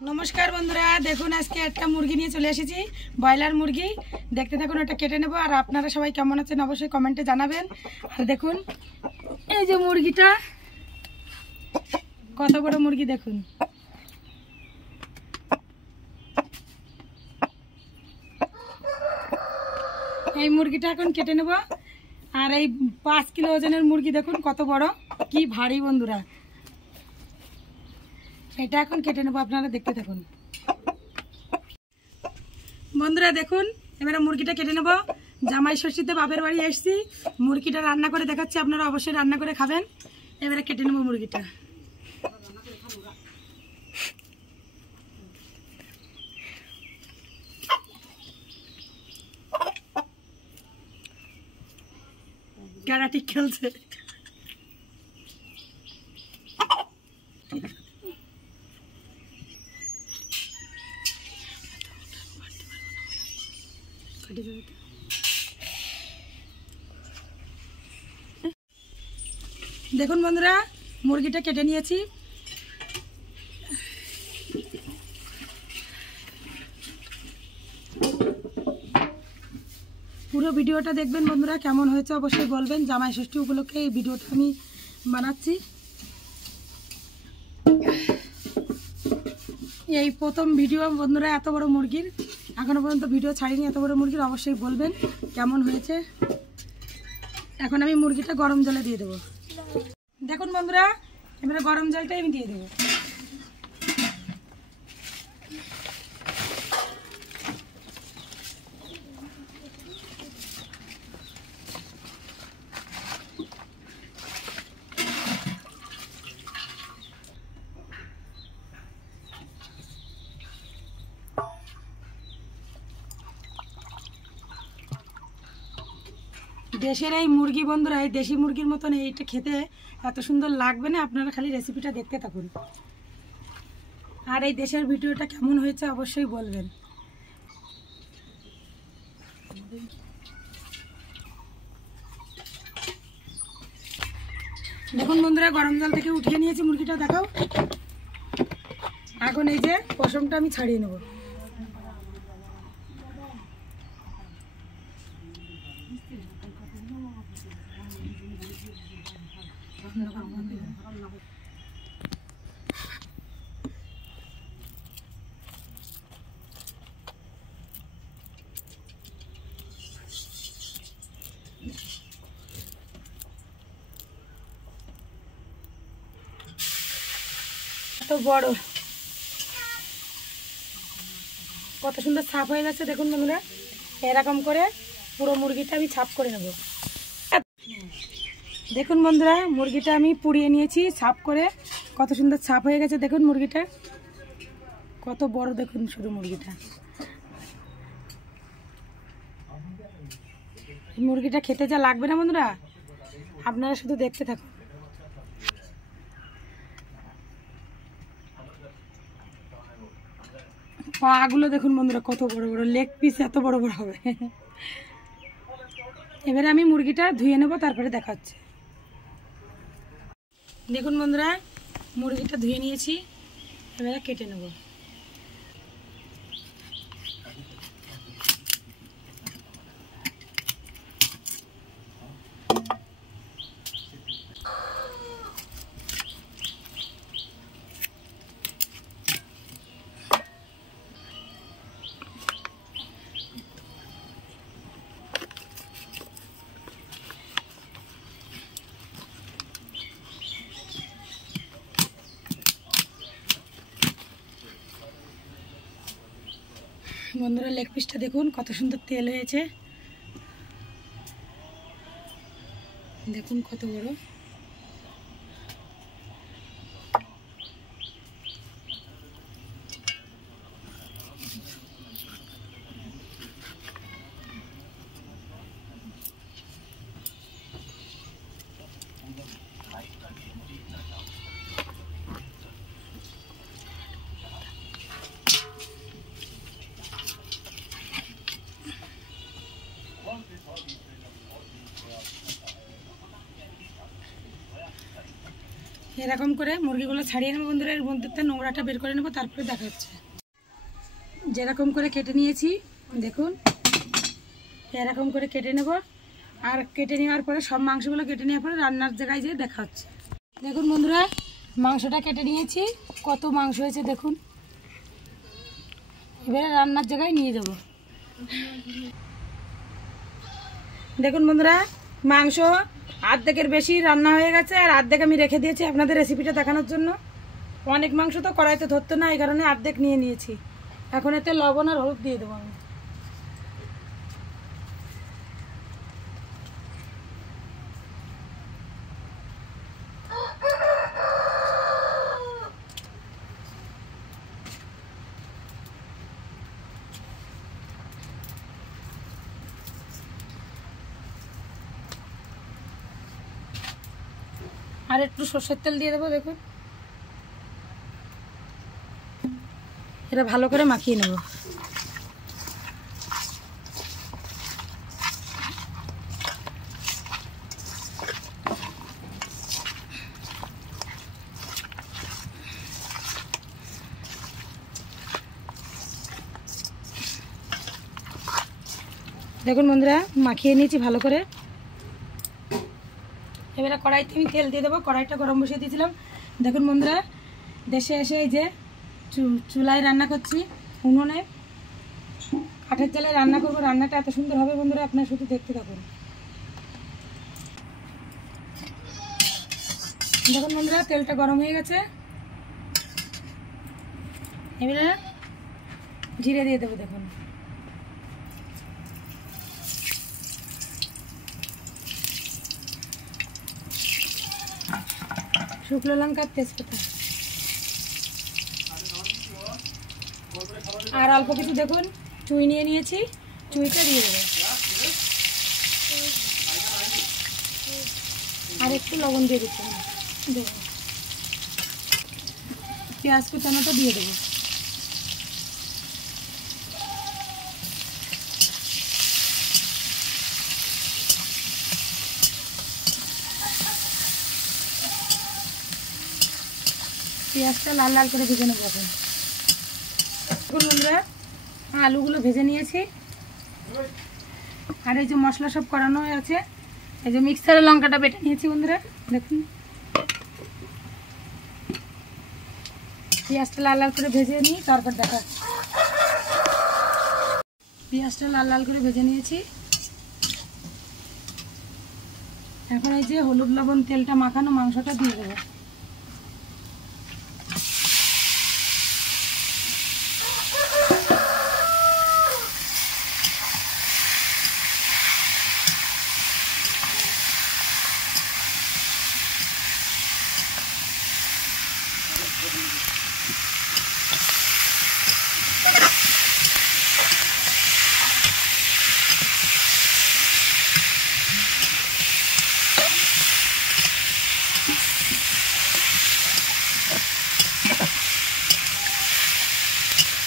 नमस्कार बंधुरा देखुन आज के एक मुरगी निये चले एसेछि ब्रयलार मुरगी देखते थाकुन ओटा केटे नेब और आपनारा सबाई केमन आछेन अवश्यई कमेंटे जानाबेन। और देखुन এই যে মুরগিটা কত বড় মুরগি দেখুন। এই মুরগিটা এখন কেটে নেব আর এই 5 কিলো ওজনের মুরগি দেখুন কত বড় কি ভারী বন্ধুরা। এটা এখন কেটে নেব আপনারা দেখতে থাকুন। বন্ধুরা দেখুন এবারে মুরগিটা কেটে নেব। জামাই ষষ্ঠীতে বাপের বাড়ি এসেছি, মুরগিটা রান্না করে দেখাচ্ছি, আপনারা অবশ্যই রান্না করে খাবেন। এবারে কেটে নেব মুরগিটা। ক্যারাটি খেলছে। দেখুন বন্ধুরা মুরগিটা কেটে নিয়েছি। পুরো ভিডিওটা দেখবেন বন্ধুরা, কেমন হয়েছে অবশ্যই বলবেন। জামাই ষষ্ঠী উপলক্ষে এই ভিডিওটা আমি বানাচ্ছি। এই প্রথম ভিডিও বন্ধুরা এত বড় মুরগির, এখনো পর্যন্ত ভিডিও ছাড়িনি। এত বড় মুরগির অবশ্যই বলবেন কেমন হয়েছে। এখন আমি মুরগিটা গরম জলে দিয়ে দেবো। দেখুন বন্ধুরা এবারে গরম জলটাই আমি দিয়ে দেবো। দেশের এই মুরগি বন্ধুরা, এই দেশি মুরগির মতন এইটা খেতে এত সুন্দর লাগবে না, আপনারা খালি রেসিপিটা দেখতে থাকুন। আর এই দেশের ভিডিওটা কেমন হয়েছে অবশ্যই বলবেন। দেখুন বন্ধুরা গরম জল থেকে উঠিয়ে নিয়েছি মুরগিটা, দেখাও। এখন এই যে পশমটা আমি ছাড়িয়ে নেব। তো বড় কত সুন্দর ছাপ হয়ে গেছে দেখুন বন্ধুরা। এরকম করে পুরো মুরগিটা আমি ছাপ করে নেব। দেখুন বন্ধুরা মুরগিটা আমি পুড়িয়ে নিয়েছি ছাপ করে, কত সুন্দর ছাপ হয়ে গেছে দেখুন। মুরগিটা কত বড় দেখুন শুধু মুরগিটা। মুরগিটা খেতে যা লাগবে না বন্ধুরা, আপনারা শুধু দেখতে থাকুন। পাগুলো দেখুন বন্ধুরা কত বড় বড়, লেগ পিস এত বড় বড় হবে। এবারে আমি মুরগিটা ধুয়ে নেব, তারপরে দেখা হচ্ছে। দেখুন বন্ধুরা মুরগিটা ধুয়ে নিয়েছি, এবারে কেটে নেব। বন্ধুরা লেগ পিসটা দেখুন কত সুন্দর তেল হয়েছে, দেখুন কত বড়। এরকম করে মুরগিগুলো ছাড়িয়ে নেবো বন্ধুরা, এর মধ্যে নোংরাটা বের করে নেবো, তারপরে দেখা হচ্ছে। যেরকম করে কেটে নিয়েছি দেখুন, এরকম করে কেটে নেব। আর কেটে নেওয়ার পরে সব মাংসগুলো কেটে নেওয়ার পরে রান্নার জায়গায় যেয়ে দেখা হচ্ছে। দেখুন বন্ধুরা, মাংসটা কেটে নিয়েছি, কত মাংস হয়েছে দেখুন। এবারে রান্নার জায়গায় নিয়ে যাব। দেখুন বন্ধুরা, মাংস অর্ধেকের বেশি রান্না হয়ে গেছে, আর অর্ধেক আমি রেখে দিয়েছি আপনাদের রেসিপিটা দেখানোর জন্য। অনেক মাংস তো কড়াইতে ধরতো না, এই কারণে অর্ধেক নিয়ে নিয়েছি। এখন এতে লবণ আর হলুদ দিয়ে দেবো আমি। আর একটু সর্ষের তেল দিয়ে দেবো। দেখুন, এটা ভালো করে মাখিয়ে নেব। দেখুন বন্ধুরা, মাখিয়ে নিয়েছি ভালো করে। এবারে কড়াইতে আমি তেল দিয়ে দেবো। কড়াইটা গরম বসিয়ে দিয়েছিলাম। দেখুন বন্ধুরা, দেশে এসে এই যে চুলায় রান্না করছি, উনুনে কাঠের জালে রান্না করবো। রান্নাটা এত সুন্দর হবে বন্ধুরা, আপনারা শুধু দেখতে থাকুন। দেখুন বন্ধুরা, তেলটা গরম হয়ে গেছে। এবারে জিরে দিয়ে দেবো। দেখুন, শুকনো লঙ্কা, তেজপাতা আর অল্প কিছু দেখুন চুই নিয়ে নিয়েছি, চুইটা দিয়ে দেবো। আর একটু লবণ দিয়ে দিচ্ছি, দেবো। পেঁয়াজ কুচানোটা দিয়ে দেবো। পেঁয়াজটা লাল লাল করে ভেজে নেবো। এখন দেখুন বন্ধুরা, আলুগুলো ভেজে নিয়েছি। আর এই যে মশলা সব করানো আছে, এই যে মিক্সারে লঙ্কাটা বেটে নিয়েছি বন্ধুরা। দেখুন, পেঁয়াজটা লাল লাল করে ভেজে নিই, তারপর দেখা। পেঁয়াজটা লাল লাল করে ভেজে নিয়েছি। এখন এই যে হলুদ লবণ তেলটা মাখানো মাংসটা দিয়ে দেবো।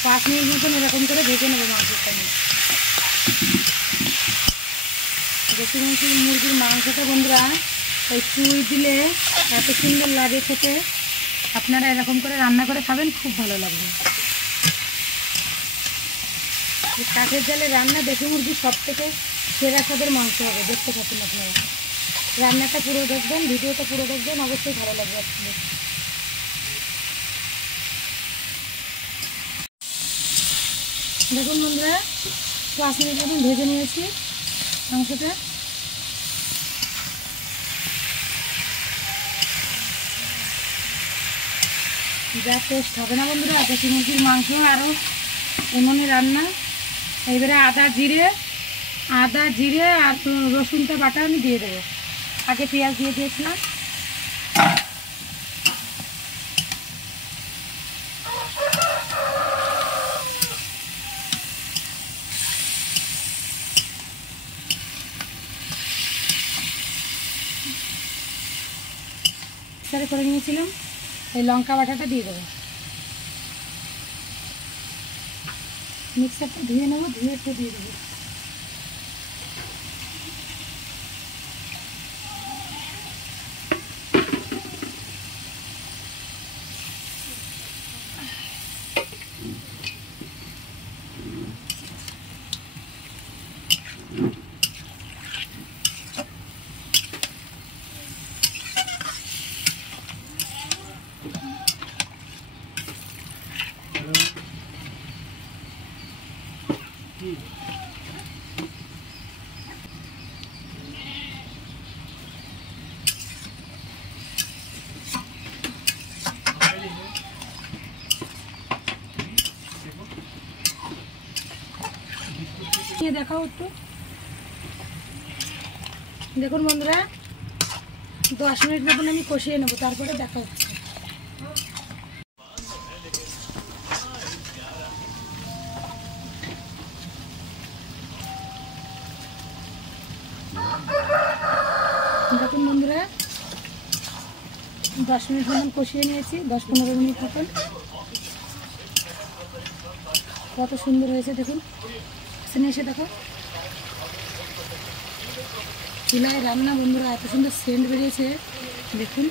পাঁচ মিনিট মতন এরকম করে ভেজে নেবো মাংসটা নিয়ে। দেশি মুরগির মাংসটা বন্ধুরা ওই চুই দিলে এত সুন্দর লাগে খেতে। আপনারা এরকম করে রান্না করে খাবেন, খুব ভালো লাগবে। কাঠের জালে রান্না দেশি মুরগির সব থেকে সেরা স্বাদের মাংস হবে। দেখতে থাকুন আপনারা, রান্নাটা পুরো দেখবেন, ভিডিওটা পুরো দেখবেন, অবশ্যই ভালো লাগবে আপনাদের। দেখুন বন্ধুরা, 5 মিনিট মতন ভেজে নিয়েছি মাংসটা। যা টেস্ট হবে না বন্ধুরা, দেশি মুরগির মাংস আরও উনুনে রান্না। এবারে আদা জিরে আর রসুনটা বাটা আমি দিয়ে দেবো। আগে পেঁয়াজ দিয়ে দিয়েছিলাম। করে নিয়েছিলাম, এই লঙ্কা বাটাটা দিয়ে দেবো। মিক্সারটা ধুয়ে নেবো, ধুয়ে একটু দিয়ে দেবো। দেখাও একটু। দেখুন বন্ধুরা 10 মিনিট মতন আমি কষিয়ে নেবো, তারপরে দেখা হচ্ছে। দেখুন বন্ধুরা 10 মিনিট মতন কষিয়ে নিয়েছি, 10-15 মিনিট মতন। কত সুন্দর হয়েছে দেখুন, এসে দেখো চুলায় রান্না বন্ধুরা, এত সুন্দর সেন্ট বেরিয়েছে দেখুন।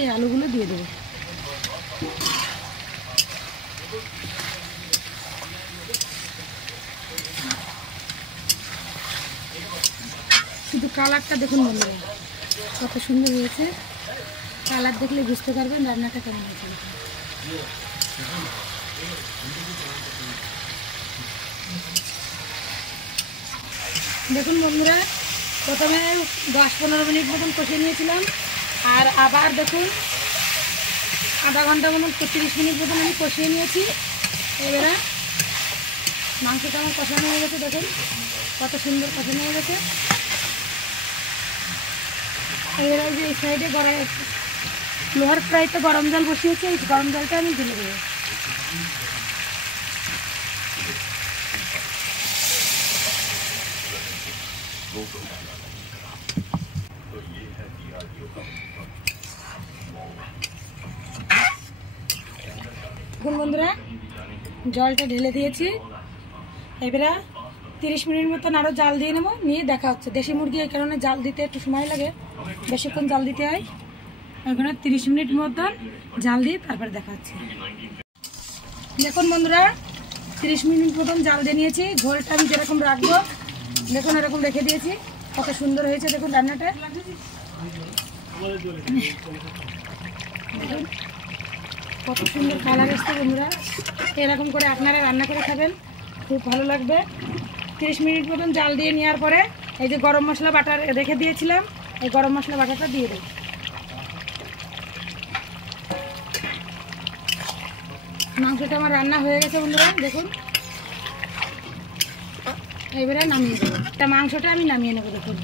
এই আলুগুলো দিয়ে দেবো। শুধু কালারটা দেখুন বন্ধুরা কত সুন্দর হয়েছে। কালার দেখলে বুঝতে পারবেন রান্নাটা কেমন হয়েছে। দেখুন বন্ধুরা প্রথমে 10-15 মিনিট মতন কষিয়ে নিয়েছিলাম, আর আবার দেখুন আধা ঘন্টা মতন 30 মিনিট মতন আমি কষিয়ে নিয়েছি। এবারে মাংসটা আমার কষানো হয়ে গেছে, দেখুন কত সুন্দর কষানো হয়ে গেছে। এবারে যে এই সাইডে লোহার ফ্রাইতে গরম জল বসিয়েছি, এই গরম জলটা আমি ঢেলে দেবো। দেখুন বন্ধুরা জলটা ঢেলে দিয়েছি। এবারে 30 মিনিট মতন আরও জাল দিয়ে নেবো, নিয়ে দেখা হচ্ছে। দেশি মুরগি এই কারণে জাল দিতে একটু সময় লাগে, বেশিক্ষণ জাল দিতে হয়। এখানে 30 মিনিট মতন জাল দিয়ে তারপরে দেখা হচ্ছে। দেখুন বন্ধুরা 30 মিনিট মতন জাল দিয়ে নিয়েছি। ঝোলটা আমি যেরকম রাখবো দেখুন এরকম রেখে দিয়েছি। কত সুন্দর হয়েছে দেখুন রান্নাটা। দেখুন কত সুন্দর কালার এসছে বন্ধুরা। এরকম করে আপনারা রান্না করে খাবেন, খুব ভালো লাগবে। 30 মিনিট মতন জাল দিয়ে নেওয়ার পরে এই যে গরম মশলা বাটা রেখে দিয়েছিলাম, এই গরম মশলা বাটাটা দিয়ে দেব। মাংসটা আমার রান্না হয়ে গেছে বন্ধুরা দেখুন। এবারে নামিয়ে দেবো, তা মাংসটা আমি নামিয়ে নেবো দেখুন।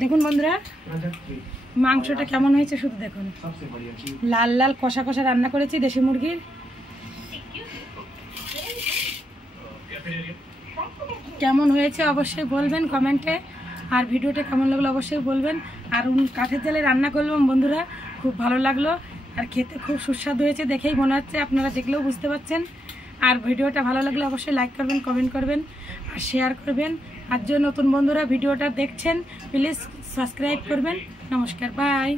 দেখুন বন্ধুরা মাংসটা কেমন হয়েছে শুধু দেখুন, লাল লাল কষা কষা রান্না করেছি দেশি মুরগির। কেমন হয়েছে অবশ্যই বলবেন কমেন্টে, আর ভিডিওটা কেমন লাগলো অবশ্যই বলবেন। আর কাঠের জালে রান্না করলাম বন্ধুরা, খুব ভালো লাগলো আর খেতে খুব সুস্বাদু হয়েছে, দেখেই মনে হচ্ছে, আপনারা দেখলেও বুঝতে পারছেন। আর ভিডিওটা ভালো লাগলে অবশ্যই লাইক করবেন, কমেন্ট করবেন আর শেয়ার করবেন। আর যে নতুন বন্ধুরা ভিডিওটা দেখছেন প্লিজ সাবস্ক্রাইব করবেন। নমস্কার, বাই।